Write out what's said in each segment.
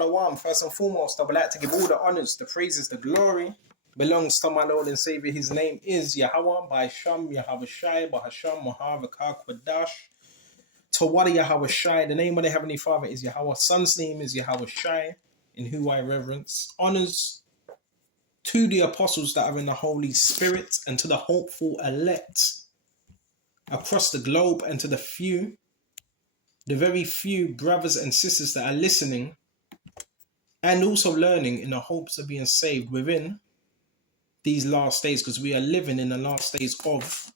Shalom. First and foremost, I would like to give all the honors, the praises, the glory belongs to my Lord and Savior. His name is Yahweh, by Sham, Yahweh Shai, by Hasham, Mahavakar, Kwadash. Tawada Yahweh Shai. The name of the Heavenly Father is Yahweh. Son's name is Yahweh Shai, in who I reverence. Honors to the apostles that are in the Holy Spirit and to the hopeful elect across the globe, and to the very few brothers and sisters that are listening and also learning in the hopes of being saved within these last days, because we are living in the last days of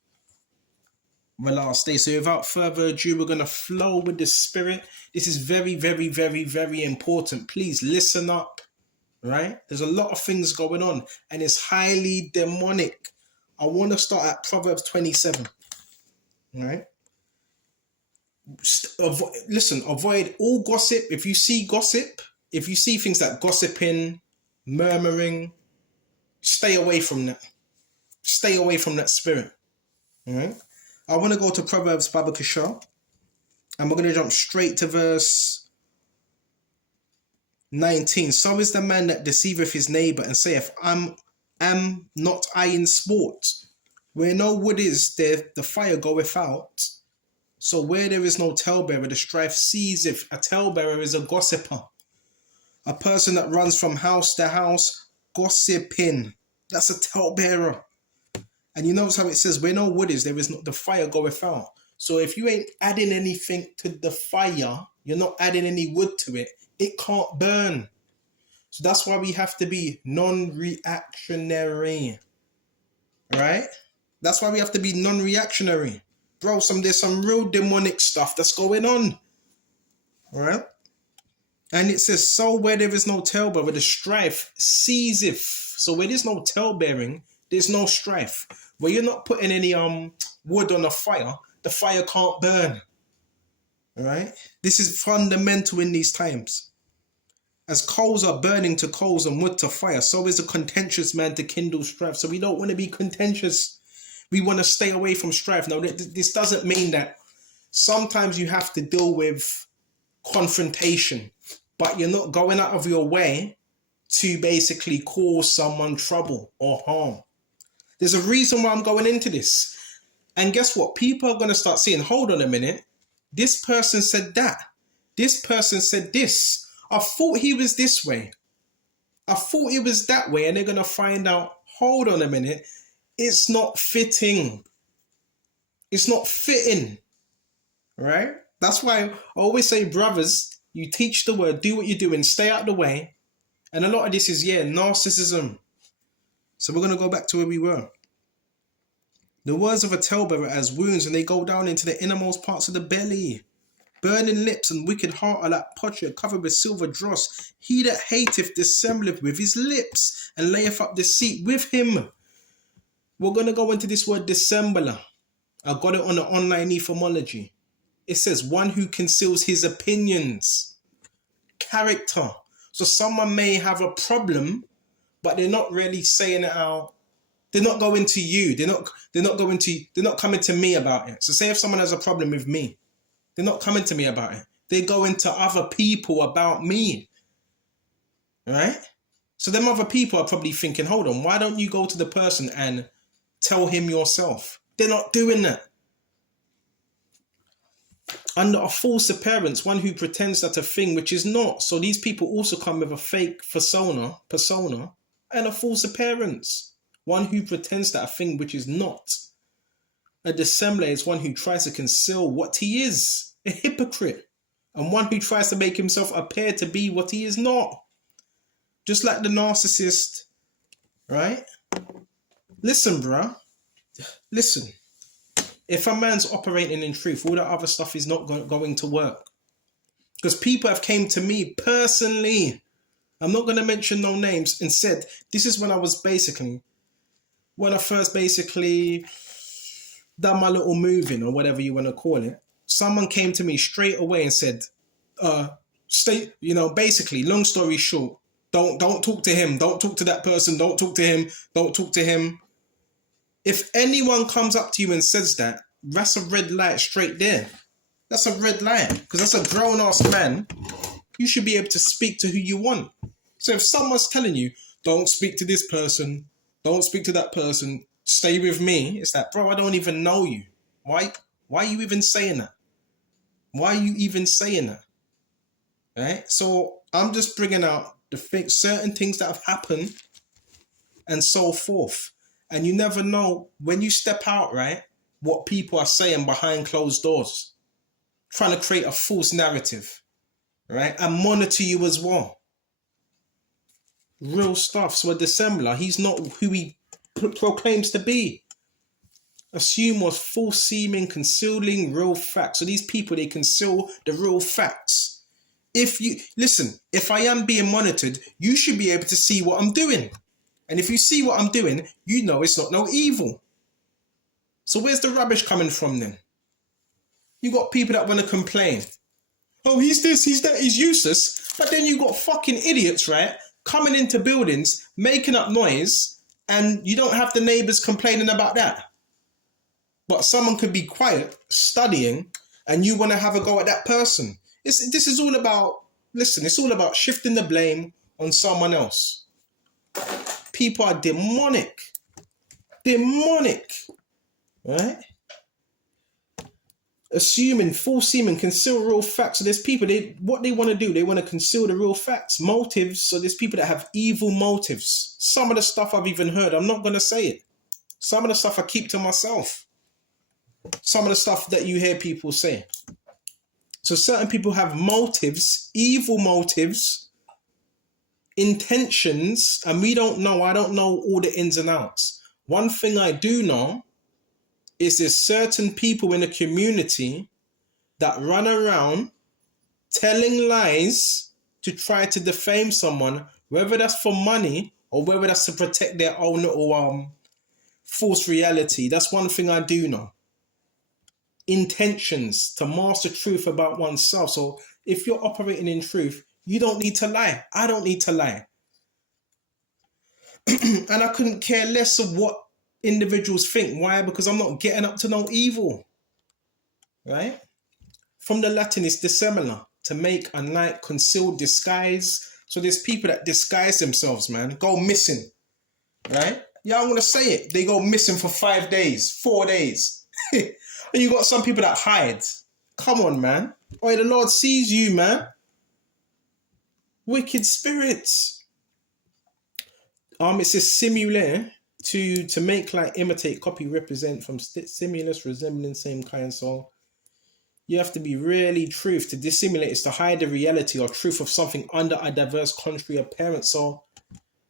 the last days. So without further ado, we're going to flow with the Spirit. This is very, very, very, very important. Please listen up, right? There's a lot of things going on and it's highly demonic. I want to start at Proverbs 27, right? Listen, avoid all gossip. If you see gossip, if you see things like gossiping, murmuring, stay away from that. Stay away from that spirit. All right. I want to go to Proverbs Baba Kishar, and we're going to jump straight to verse 19. So is the man that deceiveth his neighbor and saith, am not I in sport? Where no wood is, there the fire goeth out. So where there is no talebearer, the strife ceaseth. A talebearer is a gossiper. A person that runs from house to house, gossiping. That's a talebearer. And you notice how it says, where no wood is, there is not the fire goeth out. So if you ain't adding anything to the fire, you're not adding any wood to it, it can't burn. So that's why we have to be non-reactionary. Right? That's why we have to be non-reactionary. Bro, there's some real demonic stuff that's going on. Alright? And it says, so where there is no talebearer, the strife ceaseth. So where there's no talebearing, there's no strife. Where you're not putting any wood on the fire can't burn. Alright? This is fundamental in these times. As coals are burning to coals and wood to fire, so is a contentious man to kindle strife. So we don't want to be contentious. We want to stay away from strife. Now, this doesn't mean that sometimes you have to deal with confrontation, but you're not going out of your way to basically cause someone trouble or harm. There's a reason why I'm going into this. And guess what? People are going to start seeing, hold on a minute. This person said that. This person said this. I thought he was this way. I thought he was that way. And they're going to find out, hold on a minute. It's not fitting. It's not fitting. Right? That's why I always say, brothers, you teach the word, do what you're doing, stay out of the way. And a lot of this is, narcissism. So we're going to go back to where we were. The words of a talebearer as wounds, and they go down into the innermost parts of the belly. Burning lips and wicked heart are like potsherd covered with silver dross. He that hateth dissembleth with his lips, and layeth up deceit with him. We're going to go into this word dissembler. I got it on the online etymology. It says one who conceals his opinions. Character. So someone may have a problem, but they're not really saying it out. They're not going to you. They're not coming to me about it. So say if someone has a problem with me, they're not coming to me about it. They're going to other people about me. Right? So them other people are probably thinking, hold on, why don't you go to the person and tell him yourself? They're not doing that. Under a false appearance, one who pretends that a thing which is not. So these people also come with a fake persona, and a false appearance. One who pretends that a thing which is not. A dissembler is one who tries to conceal what he is, a hypocrite, and one who tries to make himself appear to be what he is not. Just like the narcissist, right? Listen, bruh. Listen. If a man's operating in truth, all that other stuff is not going to work. Because people have came to me personally, I'm not going to mention no names, and said, this is when I first basically done my little moving or whatever you want to call it. Someone came to me straight away and said, basically, long story short, don't talk to him. Don't talk to that person. Don't talk to him. Don't talk to him. If anyone comes up to you and says that, that's a red light straight there. That's a red light. Because that's a grown-ass man You should be able to speak to who you want. So if someone's telling you, don't speak to this person, don't speak to that person, stay with me, it's like, bro, I don't even know you. Why are you even saying that? Why are you even saying that? Right? So I'm just bringing out certain things that have happened and so forth. And you never know when you step out, right, what people are saying behind closed doors, trying to create a false narrative, right, and monitor you as well. Real stuff. So a dissembler, he's not who he proclaims to be. Assume was false seeming, concealing real facts. So these people, they conceal the real facts. If you listen, if I am being monitored, you should be able to see what I'm doing. And if you see what I'm doing, you know it's not no evil. So where's the rubbish coming from then? You got people that want to complain. Oh, he's this, he's that, he's useless. But then you got fucking idiots, right, coming into buildings, making up noise, and you don't have the neighbours complaining about that. But someone could be quiet, studying, and you want to have a go at that person. This is all about, listen, it's all about shifting the blame on someone else. People are demonic. Demonic. Right? Assuming, false seeming, conceal real facts. So there's people, what they want to do, they want to conceal the real facts. Motives, so there's people that have evil motives. Some of the stuff I've even heard, I'm not going to say it. Some of the stuff I keep to myself. Some of the stuff that you hear people say. So certain people have motives, evil motives, intentions, and we don't know. I don't know all the ins and outs. One thing I do know is there's certain people in the community that run around telling lies to try to defame someone, whether that's for money or whether that's to protect their own little false reality. That's one thing I do know. Intentions to master truth about oneself. So if you're operating in truth, you don't need to lie. I don't need to lie. And I couldn't care less of what individuals think. Why? Because I'm not getting up to no evil. Right? From the Latin, it's dissimilar. To make, unlike, conceal, disguise. So there's people that disguise themselves, man. Go missing. Right? Yeah, I'm going to say it. They go missing for 5 days, 4 days. And you got some people that hide. Come on, man. Oi, the Lord sees you, man. Wicked spirits. It says simulate, to make, like, imitate, copy, represent, from simulus, resembling, same kind. So you have to be really truth. To dissimulate is to hide the reality or truth of something under a diverse contrary appearance. So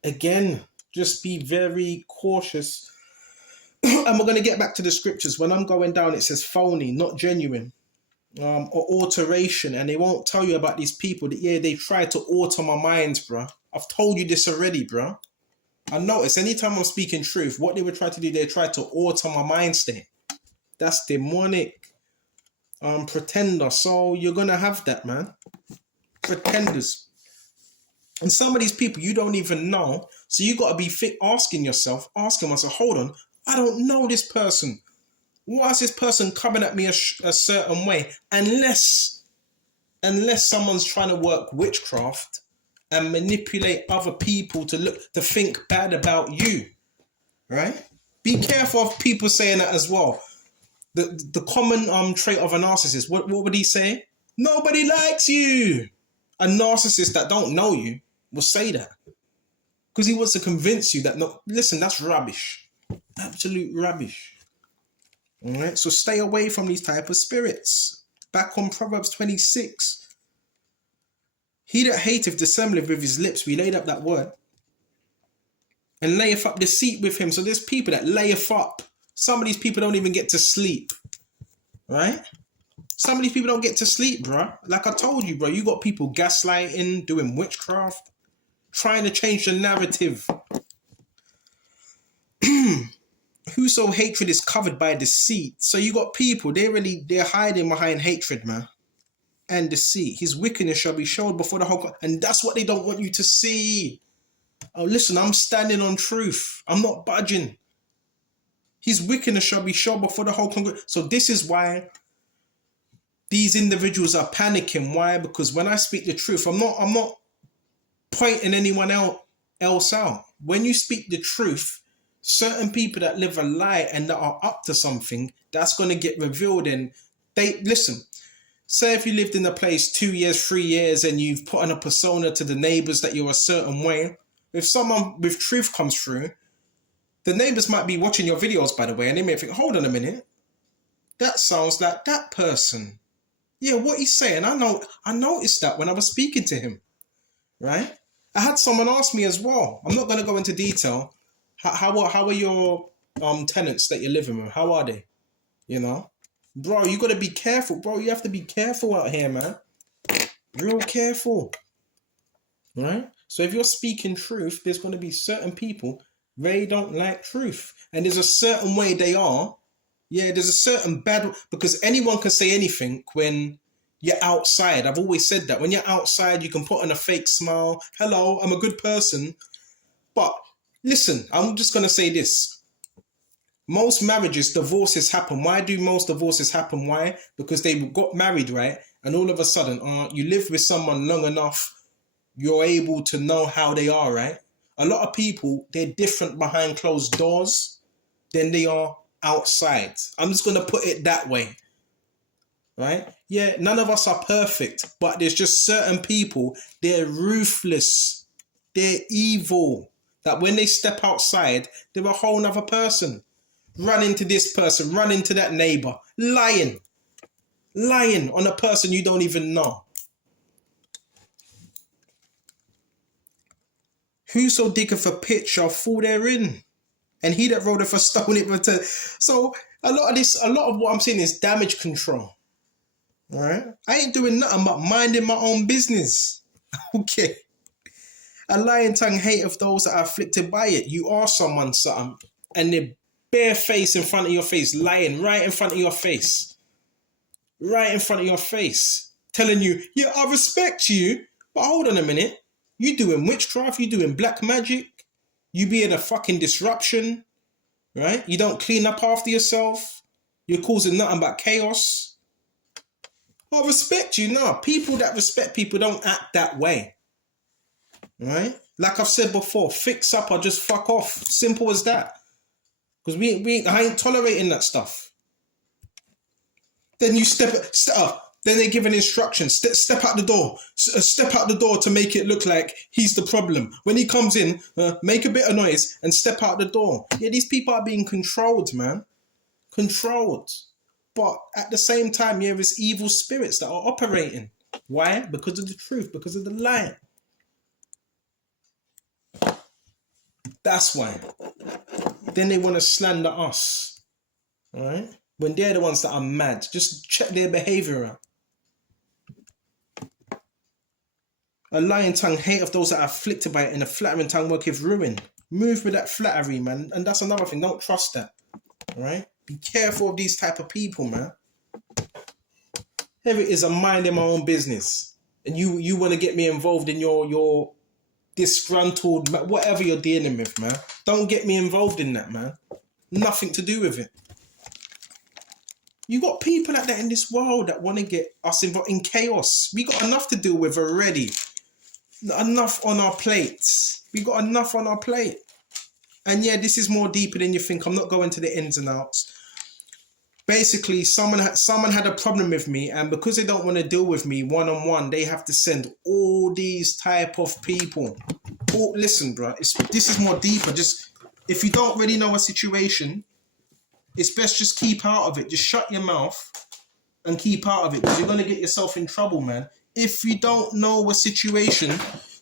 again, just be very cautious. And we're going to get back to the scriptures. When I'm going down, it says phony, not genuine, or alteration. And they won't tell you about these people that, yeah, they try to alter my mind, bro. I've told you this already, bro. I notice anytime I'm speaking truth, what they would try to do, they try to alter my mind state. That's demonic. Pretender. So you're going to have that, man. Pretenders. And some of these people you don't even know. So you got to be asking myself, hold on, I don't know this person. Why is this person coming at me a certain way? Unless someone's trying to work witchcraft and manipulate other people to think bad about you, right? Be careful of people saying that as well. The common trait of a narcissist. What would he say? Nobody likes you. A narcissist that don't know you will say that because he wants to convince you that no. Listen, that's rubbish. Absolute rubbish. All right, so stay away from these type of spirits. Back on Proverbs 26. He that hateth dissembleth with his lips, we laid up that word, and layeth up deceit with him. So there's people that layeth up. Some of these people don't even get to sleep. Right? Some of these people don't get to sleep, bro. Like I told you, bro, you got people gaslighting, doing witchcraft, trying to change the narrative. Whoso hatred is covered by deceit. So you got people, they're hiding behind hatred, man. And deceit. His wickedness shall be showed before the whole... And that's what they don't want you to see. Oh, listen, I'm standing on truth. I'm not budging. His wickedness shall be shown before the whole congregation. So this is why these individuals are panicking. Why? Because when I speak the truth, I'm not pointing anyone else out. When you speak the truth, certain people that live a lie and that are up to something, that's going to get revealed. And they listen. Say if you lived in a place 2 years, 3 years, and you've put on a persona to the neighbors that you're a certain way. If someone with truth comes through, the neighbors might be watching your videos, by the way, and they may think, hold on a minute, that sounds like that person. Yeah, what he's saying, I noticed that when I was speaking to him, right? I had someone ask me as well. I'm not going to go into detail. How are your tenants that you're living with? How are they? You know? Bro, you got to be careful. Bro, you have to be careful out here, man. Real careful. Right? So if you're speaking truth, there's going to be certain people, they don't like truth. And there's a certain way they are. Yeah, there's a certain bad... Because anyone can say anything when you're outside. I've always said that. When you're outside, you can put on a fake smile. Hello, I'm a good person. But listen, I'm just going to say this. Most marriages, divorces happen. Why do most divorces happen? Why? Because they got married, right? And all of a sudden, you live with someone long enough, you're able to know how they are, right? A lot of people, they're different behind closed doors than they are outside. I'm just going to put it that way, right? Yeah, none of us are perfect, but there's just certain people, they're ruthless, they're evil, that when they step outside, they're a whole nother person. Run into this person, run into that neighbor, lying on a person you don't even know. Whoso diggeth a pit shall fall therein, and he that rolleth a stone it return. So a lot of what I'm saying is damage control. All right, I ain't doing nothing but minding my own business. Okay. A lying tongue hateth those that are afflicted by it. You are someone something, and they're bare face in front of your face, lying right in front of your face. Right in front of your face. Telling you, yeah, I respect you, but hold on a minute. You doing witchcraft, you doing black magic, you being a fucking disruption, right? You don't clean up after yourself. You're causing nothing but chaos. I respect you. No, people that respect people don't act that way. Right? Like I've said before, fix up or just fuck off. Simple as that. Because I ain't tolerating that stuff. Then you step up. Then they give an instruction. Step out the door. Step out the door to make it look like he's the problem. When he comes in, make a bit of noise and step out the door. Yeah, these people are being controlled, man. Controlled. But at the same time, yeah, there's evil spirits that are operating. Why? Because of the truth. Because of the light. That's why. Then they want to slander us. All right? When they're the ones that are mad, just check their behavior out. A lying tongue hateth those that are afflicted by it, and a flattering tongue worketh ruin. Move with that flattery, man. And that's another thing. Don't trust that. All right? Be careful of these type of people, man. Here it is, I'm minding my own business. And you want to get me involved in your disgruntled, whatever you're dealing with, man. Don't get me involved in that, man. Nothing to do with it. You got people like that in this world that want to get us involved in chaos. We got enough to deal with already. Enough on our plates. We got enough on our plate. And yeah, this is more deeper than you think. I'm not going to the ins and outs. Basically, someone had a problem with me, and because they don't want to deal with me one-on-one, they have to send all these type of people. Oh, listen, bro, this is more deeper. Just, if you don't really know a situation, it's best just keep out of it. Just shut your mouth and keep out of it, because you're going to get yourself in trouble, man. If you don't know a situation,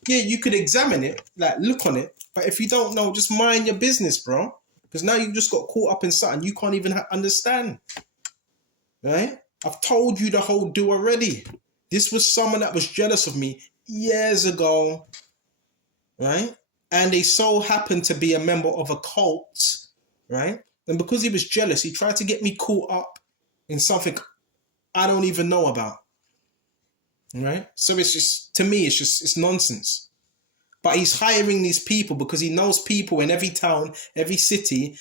yeah, you could examine it, like look on it, but if you don't know, just mind your business, bro. Because now you just got caught up in something you can't even understand. Right? I've told you the whole do already. This was someone that was jealous of me years ago. Right? And they so happened to be a member of a cult. Right? And because he was jealous, he tried to get me caught up in something I don't even know about. Right? So it's just, to me, it's nonsense. But he's hiring these people because he knows people in every town, every city.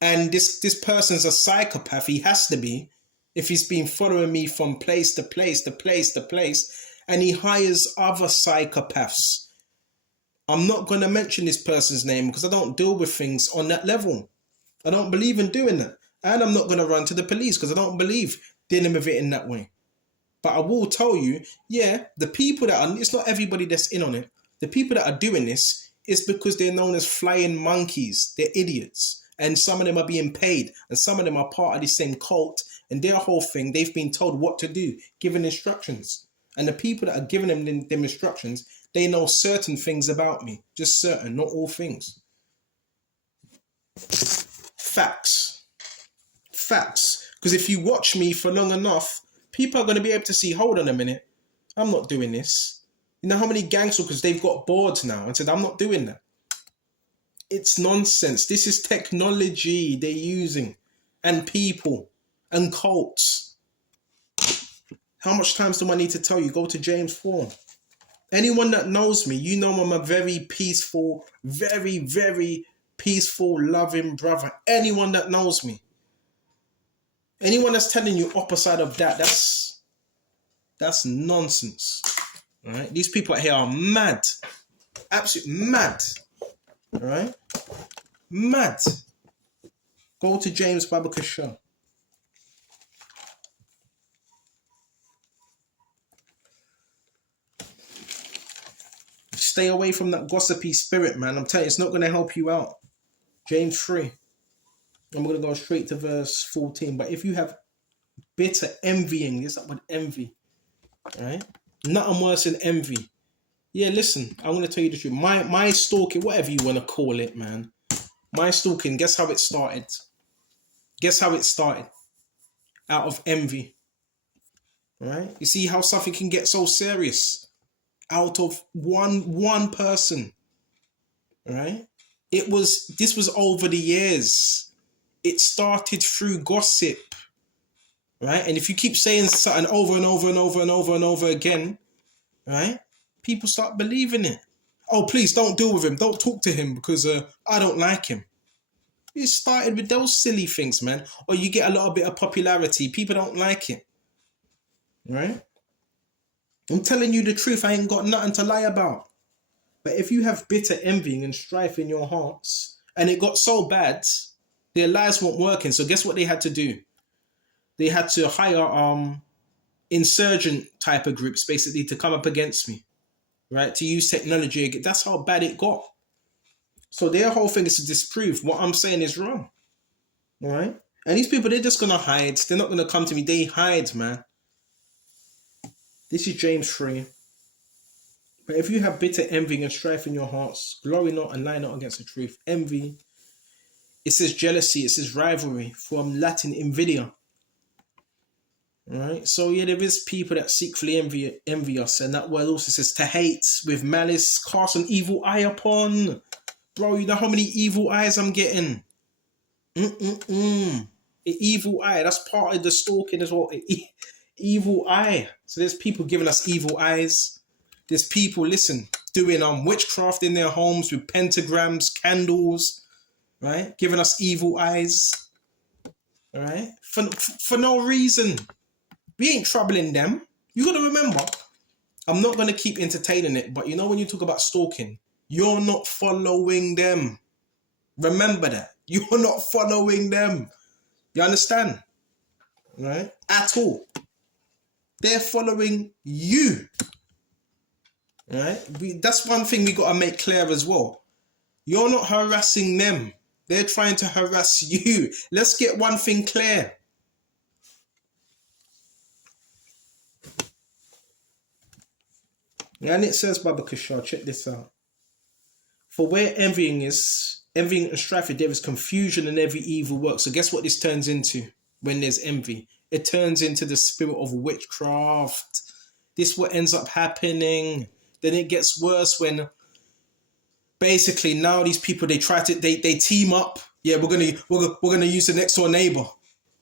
And this person's a psychopath. He has to be. if he's been following me from place to place to place to place, and he hires other psychopaths. I'm not going to mention this person's name because I don't deal with things on that level. I don't believe in doing that. And I'm not going to run to the police because I don't believe dealing with it in that way. But I will tell you, yeah, the people that are, it's not everybody that's in on it. The people that are doing this is because they're known as flying monkeys. They're idiots. And some of them are being paid. And some of them are part of the same cult. And their whole thing, they've been told what to do, given instructions. And the people that are giving them instructions, they know certain things about me. Just certain, not all things. Facts. Facts. Because if you watch me for long enough, people are going to be able to see, hold on a minute, I'm not doing this. You know how many gangstalkers, they've got boards now and said, I'm not doing that. It's nonsense. This is technology they're using. And people. And cults. How much times do I need to tell you? Go to James 4. Anyone that knows me, you know I'm a very peaceful, very, very peaceful, loving brother. Anyone that knows me. Anyone that's telling you opposite of that, that's nonsense. All right? These people out here are mad. Absolutely mad. All right? Mad. Go to James Babakas show. Stay away from that gossipy spirit, man. I'm telling you, it's not going to help you out. James 3. I'm going to go straight to verse 14. But if you have bitter envying, it's up with envy. Right? Nothing worse than envy. Yeah, listen, I want to tell you the truth. My stalking, whatever you want to call it, man. My stalking, guess how it started? Guess how it started? Out of envy. Right? You see how something can get so serious? Out of one person. Right? This was over the years. It started through gossip. Right? And if you keep saying something over and over and over and over and over again, right? People start believing it. Oh, please don't deal with him. Don't talk to him because I don't like him. It started with those silly things, man. Or you get a little bit of popularity. People don't like it. Right? I'm telling you the truth. I ain't got nothing to lie about. But if you have bitter envying and strife in your hearts, and it got so bad, their lives weren't working. So guess what they had to do? They had to hire insurgent type of groups, basically, to come up against me. Right? To use technology. That's how bad it got. So their whole thing is to disprove what I'm saying is wrong. All right? And these people, they're just going to hide. They're not going to come to me. They hide, man. This is James 3. But if you have bitter envy and strife in your hearts, glory not and lie not against the truth. Envy, it says jealousy, it says rivalry, from Latin invidia. All right? So yeah, there is people that secretly envy us. And that word also says to hate with malice, cast an evil eye upon. Bro, you know how many evil eyes I'm getting? An evil eye. That's part of the stalking as well. Evil eye. So there's people giving us evil eyes. There's people, listen, doing witchcraft in their homes with pentagrams, candles, right? Giving us evil eyes, all right? For no reason. We ain't troubling them. You got to remember, I'm not going to keep entertaining it, but you know when you talk about stalking, you're not following them. Remember that. You're not following them. You understand? Right? At all. They're following you. Right? That's one thing we got to make clear as well. You're not harassing them. They're trying to harass you. Let's get one thing clear. And it says, Baba Kishar, check this out. For where envying and strife, there is confusion and every evil work. So guess what this turns into when there's envy? It turns into the spirit of witchcraft. This is what ends up happening. Then it gets worse when basically now these people, they team up. Yeah, we're gonna use the next door neighbor.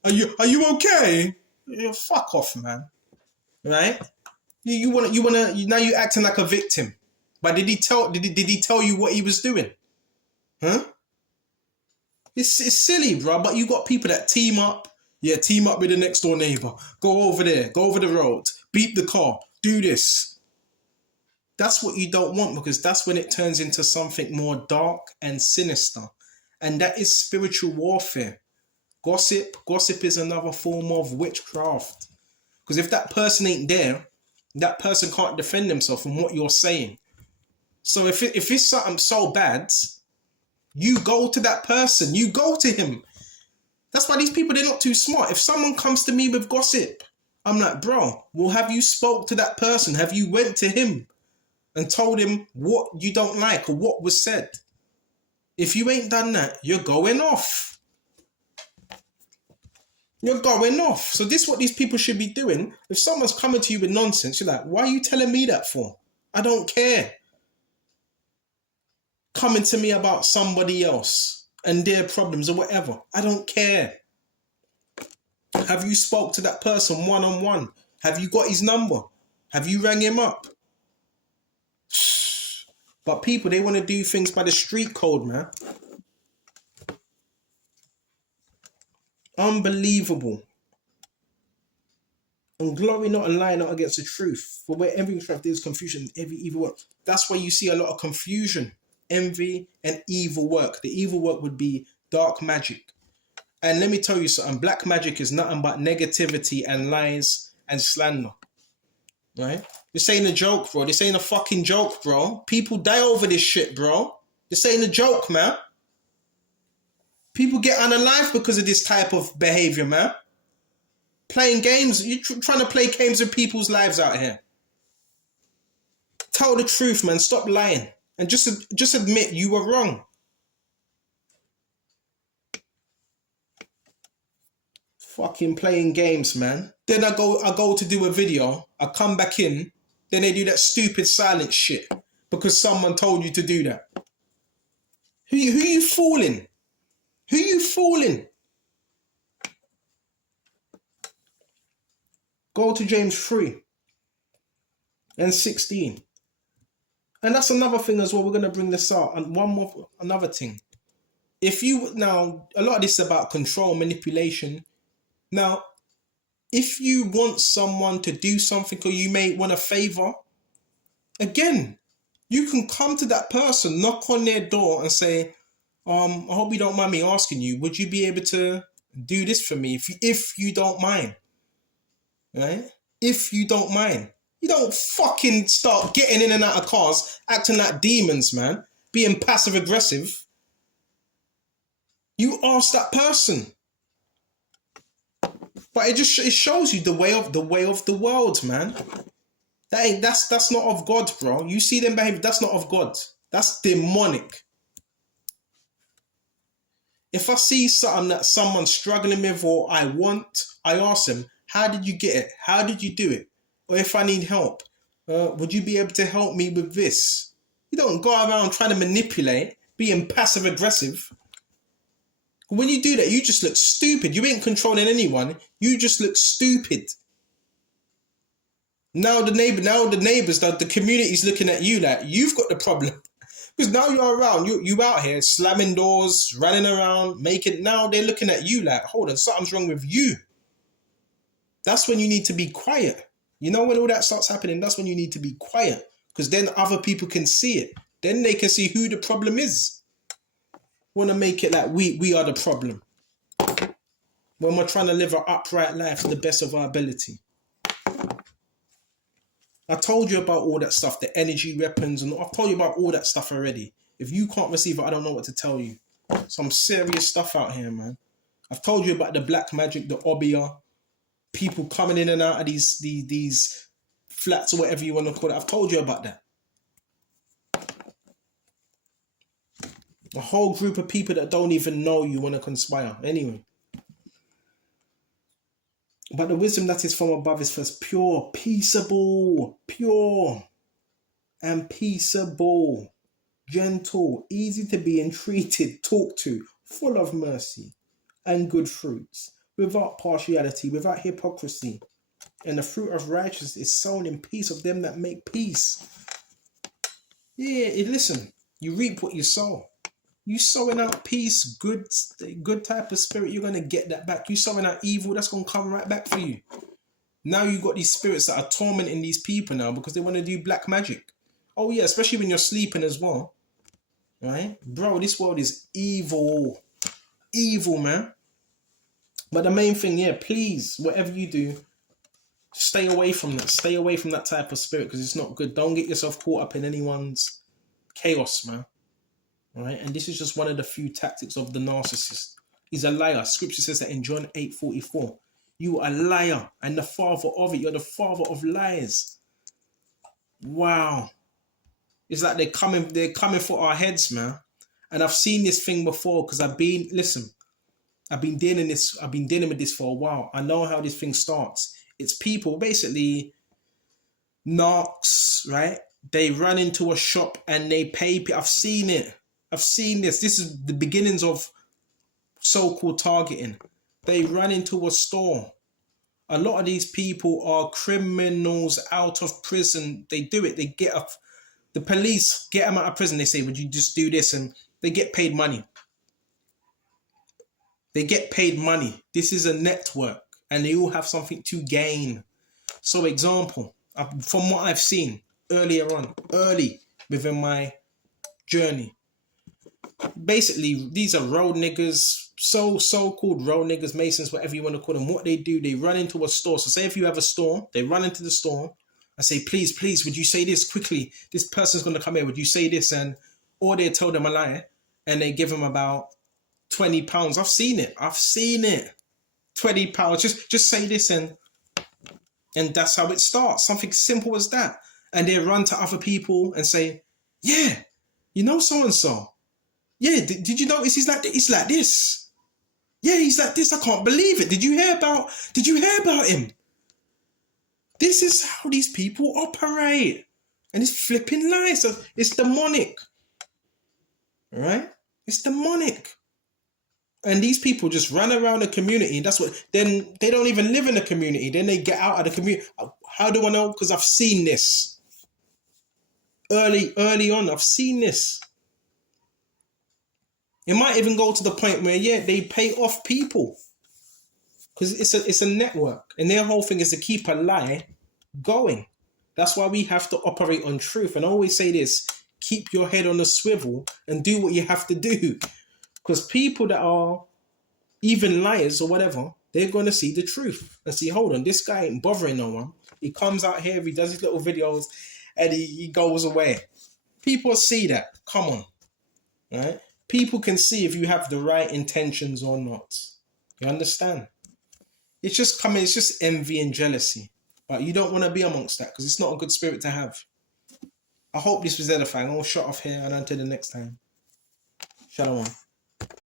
Are you okay? Yeah, fuck off, man. Right? You wanna now you acting like a victim. But did he tell you what he was doing? Huh? It's silly, bro. But you got people that team up. Yeah, team up with the next door neighbor. Go over there. Go over the road. Beat the car. Do this. That's what you don't want, because that's when it turns into something more dark and sinister. And that is spiritual warfare. Gossip is another form of witchcraft. Because if that person ain't there, that person can't defend himself from what you're saying. So if it's something so bad, you go to that person. You go to him. That's why these people, they're not too smart. If someone comes to me with gossip, I'm like, bro, well, have you spoke to that person? Have you went to him and told him what you don't like or what was said? If you ain't done that, you're going off. You're going off. So this is what these people should be doing. If someone's coming to you with nonsense, you're like, why are you telling me that for? I don't care. Coming to me about somebody else and their problems or whatever. I don't care. Have you spoke to that person one-on-one? Have you got his number? Have you rang him up? But people, they want to do things by the street code, man. Unbelievable. And glory not and lie not against the truth. For where every truth there is confusion, every evil work. That's why you see a lot of confusion, envy, and evil work. The evil work would be dark magic. And let me tell you something. Black magic is nothing but negativity and lies and slander. Right? This ain't a joke, bro. This ain't a fucking joke, bro. People die over this shit, bro. This ain't a joke, man. People get unalive because of this type of behavior, man. Playing games. You're trying to play games with people's lives out here. Tell the truth, man. Stop lying. And just admit you were wrong. Fucking playing games, man. Then I go to do a video. I come back in. Then they do that stupid silence shit because someone told you to do that. Who you fooling? Who you fooling? Go to James 3 and 16. And that's another thing as well. We're going to bring this out. And another thing. If you, now, a lot of this is about control, manipulation. Now, if you want someone to do something or you may want a favor, again, you can come to that person, knock on their door and say, I hope you don't mind me asking you, would you be able to do this for me if you don't mind? Right? If you don't mind. You don't fucking start getting in and out of cars, acting like demons, man. Being passive aggressive. You ask that person. But it shows you the way of the world, man. That's not of God, bro. You see them behave, that's not of God. That's demonic. If I see something that someone's struggling with or I ask them, how did you get it? How did you do it? Or if I need help, would you be able to help me with this? You don't go around trying to manipulate, being passive aggressive. When you do that, you just look stupid. You ain't controlling anyone. You just look stupid. Now the neighbors, the community's looking at you like you've got the problem. Because now you're around, you out here slamming doors, running around, now they're looking at you like, hold on, something's wrong with you. That's when you need to be quiet. You know when all that starts happening, that's when you need to be quiet. Because then other people can see it. Then they can see who the problem is. Want to make it like we are the problem. When we're trying to live an upright life to the best of our ability. I told you about all that stuff, the energy weapons, and I've told you about all that stuff already. If you can't receive it, I don't know what to tell you. Some serious stuff out here, man. I've told you about the black magic, the obia, people coming in and out of these flats or whatever you want to call it. I've told you about that. A whole group of people that don't even know you want to conspire. Anyway. But the wisdom that is from above is first pure, peaceable, pure and peaceable, gentle, easy to be entreated, talked to, full of mercy and good fruits, without partiality, without hypocrisy. And the fruit of righteousness is sown in peace of them that make peace. Yeah, listen, you reap what you sow. You sowing out peace, good type of spirit, you're gonna get that back. You sowing out evil, that's gonna come right back for you. Now you got these spirits that are tormenting these people now because they want to do black magic. Oh yeah, especially when you're sleeping as well. Right? Bro, this world is evil. Evil, man. But the main thing, yeah, please, whatever you do, stay away from that. Stay away from that type of spirit because it's not good. Don't get yourself caught up in anyone's chaos, man. Right? And this is just one of the few tactics of the narcissist. He's a liar. Scripture says that in John 8:44. You are a liar and the father of it. You're the father of lies. Wow. It's like they're coming for our heads, man. And I've seen this thing before because I've been dealing with this for a while. I know how this thing starts. It's people, basically narcs, right? They run into a shop and they pay. I've seen it. I've seen this. This is the beginnings of so-called targeting. They run into a store. A lot of these people are criminals out of prison. They do it. They get up. The police get them out of prison. They say, would you just do this? And they get paid money. They get paid money. This is a network and they all have something to gain. So example, from what I've seen early within my journey, basically these are road niggas, so-called road niggas, masons, whatever you want to call them. What they do, they run into a store. So say if you have a store, they run into the store and say, please, would you say this quickly? This person's going to come here. Would you say this? And or they tell them a lie and they give them about £20. I've seen it. £20. Just say this and that's how it starts. Something simple as that. And they run to other people and say, yeah, you know so-and-so. Yeah, did you notice he's like this? Yeah, he's like this. I can't believe it. Did you hear about him? This is how these people operate. And it's flipping lies. So it's demonic. Right? It's demonic. And these people just run around the community. That's what, then they don't even live in the community. Then they get out of the community. How do I know? Because I've seen this. Early on, I've seen this. It might even go to the point where, yeah, they pay off people. Because it's a network. And their whole thing is to keep a lie going. That's why we have to operate on truth. And I always say this, keep your head on a swivel and do what you have to do. Because people that are even liars or whatever, they're going to see the truth and see, hold on, this guy ain't bothering no one. He comes out here, he does his little videos and he goes away. People see that. Come on. Right? People can see if you have the right intentions or not. You understand? It's just envy and jealousy. But you don't want to be amongst that because it's not a good spirit to have. I hope this was edifying. I'll shut off here and until the next time. Shalom.